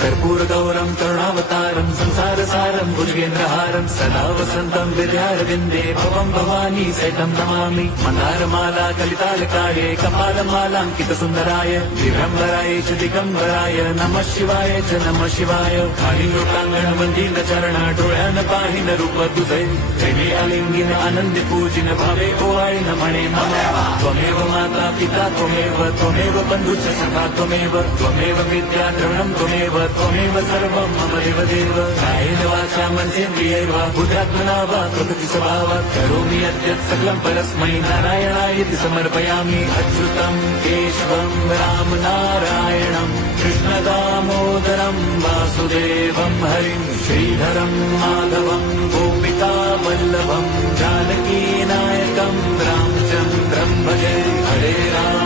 कर्पूरगौरं करुणावतारं संसारसारं भुजगेन्द्रहारं सदा वसन्तं विद्यारविन्दे भवं भवानी सहितं नमामि। मन्दारमाला कलितालकाये कपालमालाङ्कितसुन्दराय दिगम्बराय च दिगम्बराय नमः शिवाय च नमः शिवाय। खाली लोकांगण वंदिन चरण डोळ्यान पाहिन रूप तुझे प्रेमे आलिंगिन आनंदी पूजिन भावे ओवाळीन म्हणे मम त्वमेव माता पिता त्वमेव बंधुश्च सखा त्वमेव विद्या द्रविणं त्वमेव सर्वं मम देवदेव। कायेन वाचा मनसेन्द्रियैर्व बुद्ध्यात्मना वा प्रकृति स्वभावात् करोमि यद्यत् सकलं परस्मै नारायणायति समर्पयामि। अच्युतं केशवं राम नारायणं कृष्णदामोदरं वासुदेवं हरिं श्रीधरं माधवं गोपिका वल्लभं जानकी नायकं रामचन्द्रं भजे। हरे राम